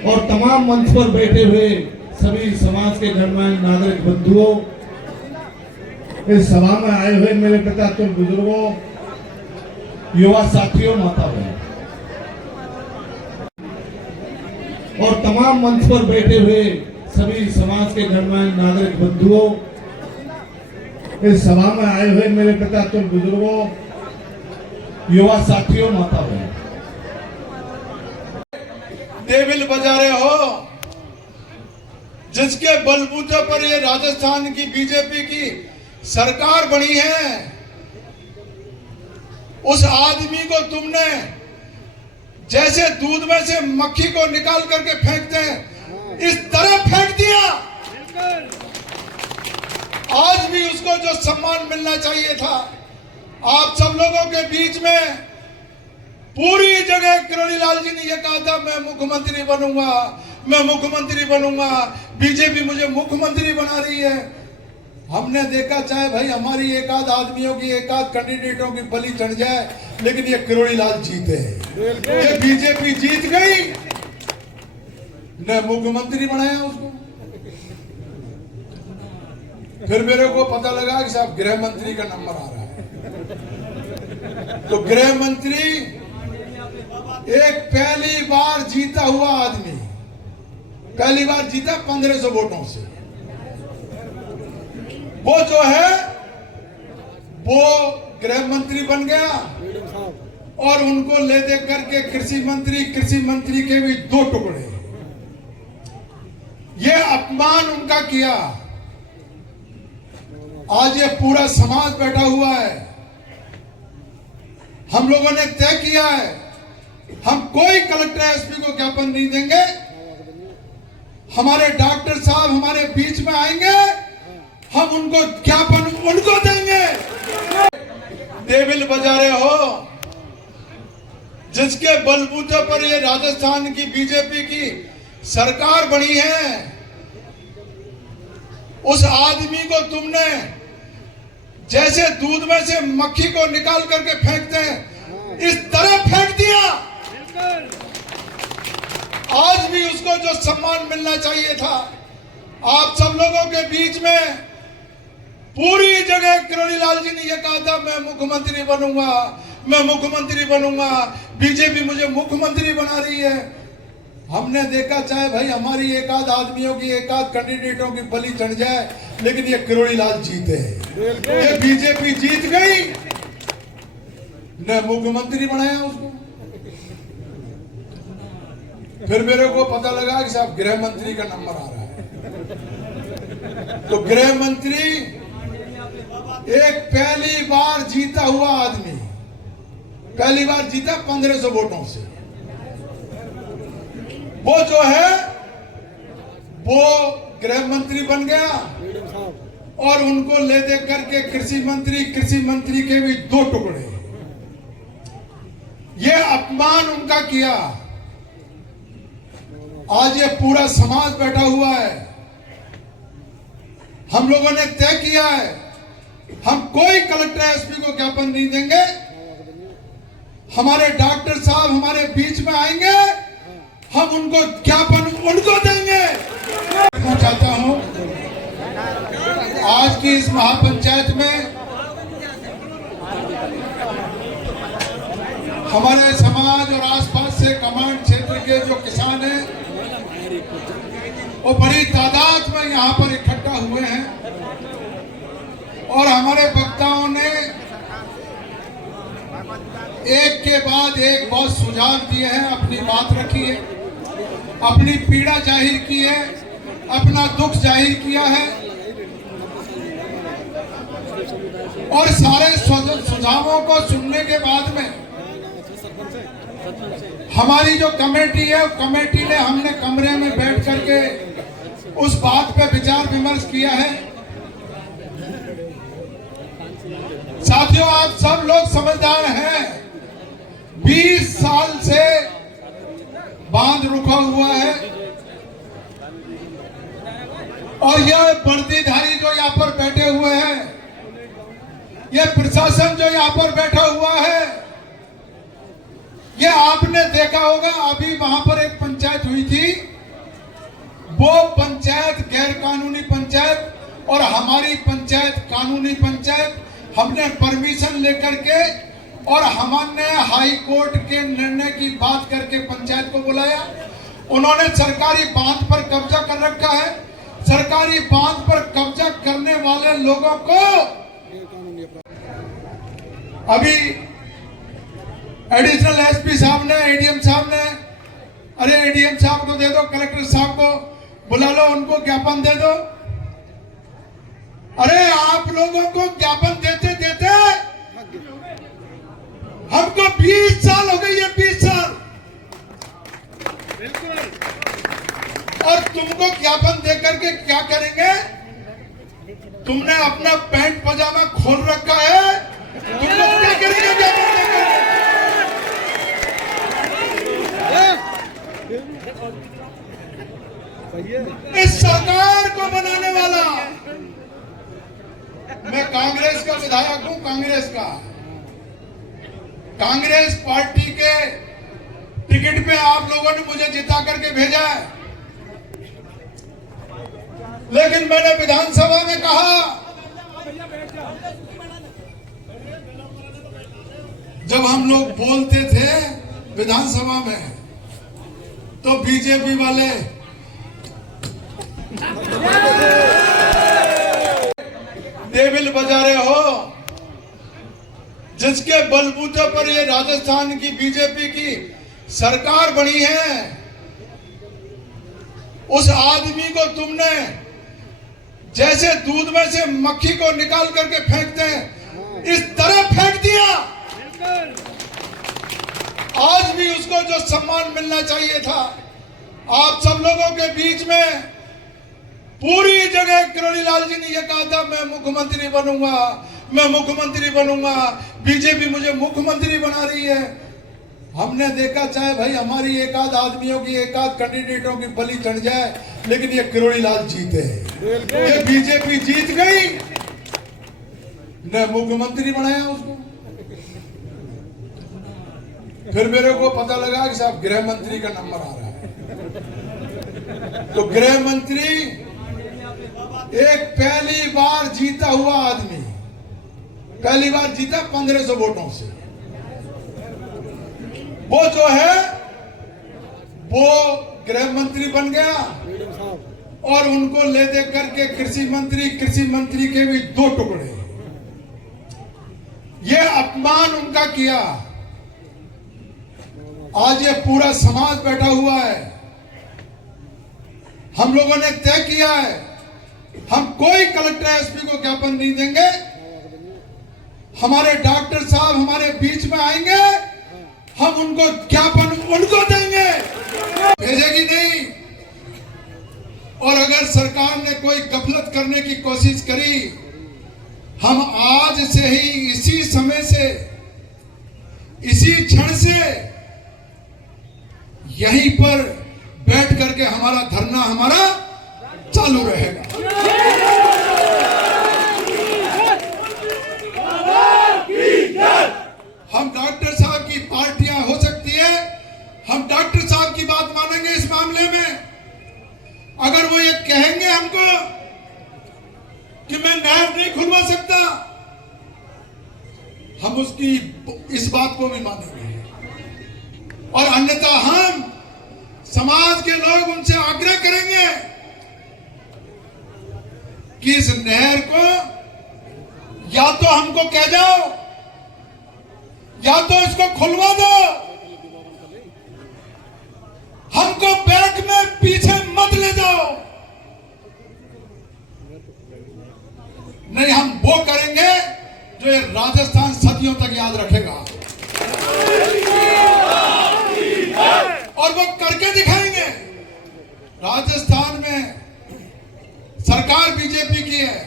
और तमाम मंच पर बैठे हुए सभी समाज के गणमान्य नागरिक बंधुओं, इस सभा में आए हुए मेरे पिता तुम बुजुर्गों, युवा साथियों, माता बहनों और तमाम मंच पर बैठे हुए सभी समाज के गणमान्य नागरिक बंधुओं, इस सभा में आए हुए मेरे पिता तुम बुजुर्गों, युवा साथियों, माता बहनों, टेबल बजा रहे हो जिसके बलबूते पर ये राजस्थान की बीजेपी की सरकार बनी है, उस आदमी को तुमने जैसे दूध में से मक्खी को निकाल करके फेंकते हैं इस तरह फेंक दिया। आज भी उसको जो सम्मान मिलना चाहिए था, आप सब लोगों के बीच में पूरी जगह किरोड़ी लाल जी ने यह कहा था मैं मुख्यमंत्री बनूंगा, मैं मुख्यमंत्री बनूंगा, बीजेपी मुझे मुख्यमंत्री बना रही है। हमने देखा चाहे भाई हमारी एक आध आदमियों की, एक आध कैंडिडेटों की बलि चढ़ जाए, लेकिन ये किरोड़ी लाल जीते, ये बीजेपी जीत गई, ने मुख्यमंत्री बनाया उसको। फिर मेरे को पता लगा कि साहब गृह मंत्री का नंबर आ रहा है, तो गृह मंत्री एक पहली बार जीता हुआ आदमी, पहली बार जीता 1500 वोटों से, वो जो है वो गृह मंत्री बन गया। और उनको ले दे करके कृषि मंत्री के भी 2 टुकड़े, ये अपमान उनका किया। आज ये पूरा समाज बैठा हुआ है, हम लोगों ने तय किया है हम कोई कलेक्टर एसपी को ज्ञापन नहीं देंगे, हमारे डॉक्टर साहब हमारे बीच में आएंगे, हम उनको ज्ञापन उनको देंगे। टेबल बजा रहे हो जिसके बलबूते पर ये राजस्थान की बीजेपी की सरकार बनी है, उस आदमी को तुमने जैसे दूध में से मक्खी को निकाल करके फेंकते हैं इस तरह फेंक दिया। आज भी उसको जो सम्मान मिलना चाहिए था, आप सब लोगों के बीच में पूरी जगह किरोड़ी लाल जी ने यह कहा था मैं मुख्यमंत्री बनूंगा, मैं मुख्यमंत्री बनूंगा, बीजेपी मुझे मुख्यमंत्री बना रही है। हमने देखा चाहे भाई हमारी एक आध आदमियों की, एक आध कैंडिडेटों की बलि चढ़ जाए, लेकिन ये किरोड़ी लाल जीते, ये बीजेपी जीत गई, ने मुख्यमंत्री बनाया उसको। फिर मेरे को पता लगा कि साहब गृह मंत्री का नंबर आ रहा है, तो गृह मंत्री एक पहली बार जीता हुआ आदमी, पहली बार जीता 1500 वोटों से, वो जो है वो गृह मंत्री बन गया। और उनको ले दे करके कृषि मंत्री के भी 2 टुकड़े, ये अपमान उनका किया। आज ये पूरा समाज बैठा हुआ है, हम लोगों ने तय किया है हम कोई कलेक्टर एसपी को ज्ञापन नहीं देंगे, हमारे डॉक्टर साहब हमारे बीच में आएंगे, हम उनको ज्ञापन उनको देंगे। मैं चाहता हूं आज की इस महापंचायत में हमारे समाज और आसपास से कमांड क्षेत्र के जो किसान हैं वो बड़ी तादाद में यहाँ पर इकट्ठा हुए हैं, और हमारे वक्ताओं ने एक के बाद एक बहुत सुझाव दिए हैं, अपनी बात रखी है, अपनी पीड़ा जाहिर की है, अपना दुख जाहिर किया है, और सारे सुझावों को सुनने के बाद में हमारी जो कमेटी है, कमेटी ने हमने कमरे में बैठ करके उस बात पे विचार विमर्श किया है। साथियों, आप सब लोग समझदार हैं, 20 साल से बांध रुका हुआ है, और यह वर्दीधारी जो यहाँ पर बैठे हुए हैं, यह प्रशासन जो यहाँ पर बैठा हुआ है, ये आपने देखा होगा। अभी वहां पर एक पंचायत हुई थी, वो पंचायत गैर कानूनी पंचायत और हमारी पंचायत कानूनी पंचायत, हमने परमिशन लेकर के और हमने हाई कोर्ट के निर्णय की बात करके पंचायत को बुलाया। उन्होंने सरकारी बांध पर कब्जा कर रखा है। सरकारी बांध पर कब्जा करने वाले लोगों को अभी एडिशनल एसपी साहब ने, एडीएम साहब ने, अरे एडीएम साहब को दे दो, कलेक्टर साहब को बुला लो, उनको ज्ञापन दे दो। अरे आप लोगों को ज्ञापन देते देते हमको 20 साल हो गई है, 20 साल। और तुमको ज्ञापन दे करके क्या करेंगे? तुमने अपना पैंट पजामा खोल रखा है, तुमको क्या करेंगे ज्ञापन देकर? इस सरकार को बनाने वाला, मैं कांग्रेस का विधायक हूं, कांग्रेस पार्टी के टिकट पे आप लोगों ने मुझे जिता करके भेजा है। लेकिन मैंने विधानसभा में कहा, जब हम लोग बोलते थे विधानसभा में तो बीजेपी वाले टेबल बजा रहे हो, जिसके बलबूते पर ये राजस्थान की बीजेपी की सरकार बनी है, उस आदमी को तुमने जैसे दूध में से मक्खी को निकाल करके फेंकते हैं, इस तरह फेंक दिया। आज भी उसको जो सम्मान मिलना चाहिए था, आप सब लोगों के बीच में पूरी जगह किरोड़ी लाल जी ने यह कहा था, मैं मुख्यमंत्री बनूंगा, मैं मुख्यमंत्री बनूंगा, बीजेपी मुझे मुख्यमंत्री बना रही है। हमने देखा चाहे भाई हमारी एक आध आदमियों की, एक आध कैंडिडेटों की बलि चढ़ जाए, लेकिन ये किरोड़ी लाल जीते, ये बीजेपी जीत गई, ने मुख्यमंत्री बनाया उसको। फिर मेरे को पता लगा कि साहब गृह मंत्री का नंबर आ रहा है, तो गृह मंत्री एक पहली बार जीता हुआ आदमी, पहली बार जीता 1500 वोटों से, वो जो है वो गृह मंत्री बन गया। और उनको ले दे करके कृषि मंत्री के भी 2 टुकड़े, ये अपमान उनका किया। आज ये पूरा समाज बैठा हुआ है, हम लोगों ने तय किया है, हम कोई कलेक्टर एसपी को ज्ञापन नहीं देंगे। हमारे डॉक्टर साहब हमारे बीच में आएंगे, हम उनको ज्ञापन उनको देंगे, भेजेगी नहीं। और अगर सरकार ने कोई गफलत करने की कोशिश करी, हम आज से ही, इसी समय से, इसी क्षण से यहीं पर बैठ करके हमारा धरना हमारा चालू रहेगा। हम डॉक्टर साहब की पार्टियां हो सकती है, हम डॉक्टर साहब की बात मानेंगे इस मामले में। अगर वो ये कहेंगे हमको कि मैं नहर नहीं खुलवा सकता, हम उसकी इस बात को भी मानेंगे। और अन्यथा हम समाज के लोग उनसे आग्रह करेंगे कि इस नहर को या तो हमको कह जाओ, या तो इसको खुलवा दो, हमको बैक में पीछे मत ले जाओ। नहीं, हम वो करेंगे जो ये राजस्थान सदियों तक याद रखेगा, और वो करके दिखाएंगे। राजस्थान में सरकार बीजेपी की है,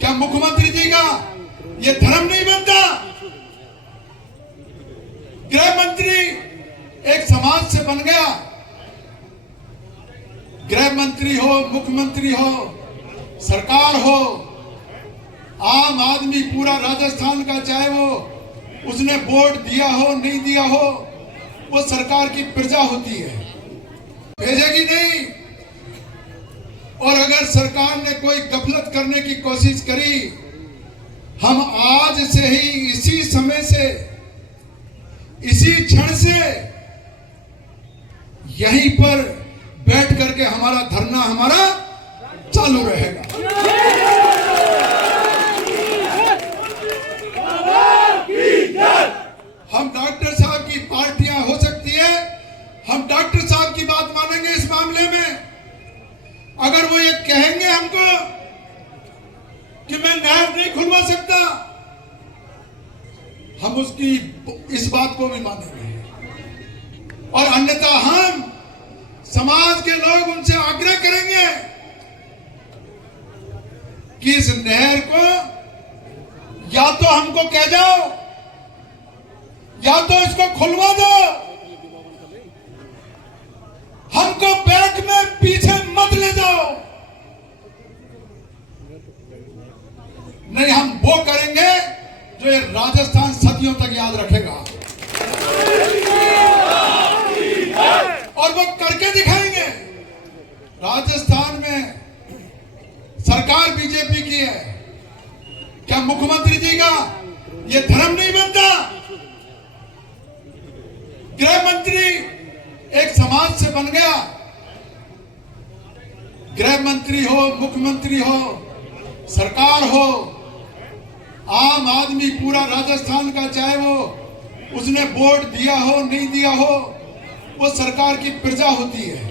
क्या मुख्यमंत्री जी का ये धर्म नहीं बनता? गृह मंत्री एक समाज से बन गया, गृह मंत्री हो, मुख्यमंत्री हो, सरकार हो, आम आदमी पूरा राजस्थान का, चाहे वो उसने वोट दिया हो नहीं दिया हो, वो सरकार की प्रजा होती है, भेजेगी नहीं। और अगर सरकार ने कोई गफलत करने की कोशिश करी, हम आज से ही इसी समय से, इसी क्षण से यहीं पर बैठ करके हमारा धरना हमारा चालू रहेगा। हम डॉक्टर साहब की पार्टियां हो सकती है, हम डॉक्टर साहब की बात मानेंगे इस मामले में। अगर वो ये कहेंगे हमको कि मैं नहर नहीं खुलवा सकता, हम उसकी इस बात को भी मानेंगे। और अन्यथा हम समाज के लोग उनसे आग्रह करेंगे कि इस नहर को या तो हमको कह जाओ या तो इसको खुलवा दो, हमको बैक में पीछे मत ले जाओ। नहीं, हम वो करेंगे जो ये राजस्थान सदियों तक याद रखेगा और वो करके दिखाएंगे। राजस्थान में सरकार बीजेपी की है, क्या मुख्यमंत्री जी का ये धर्म नहीं बनता? गृह मंत्री एक समाज से बन गया। गृह मंत्री हो, मुख्यमंत्री हो, सरकार हो, आम आदमी पूरा राजस्थान का, चाहे वो उसने वोट दिया हो नहीं दिया हो, वो सरकार की प्रजा होती है।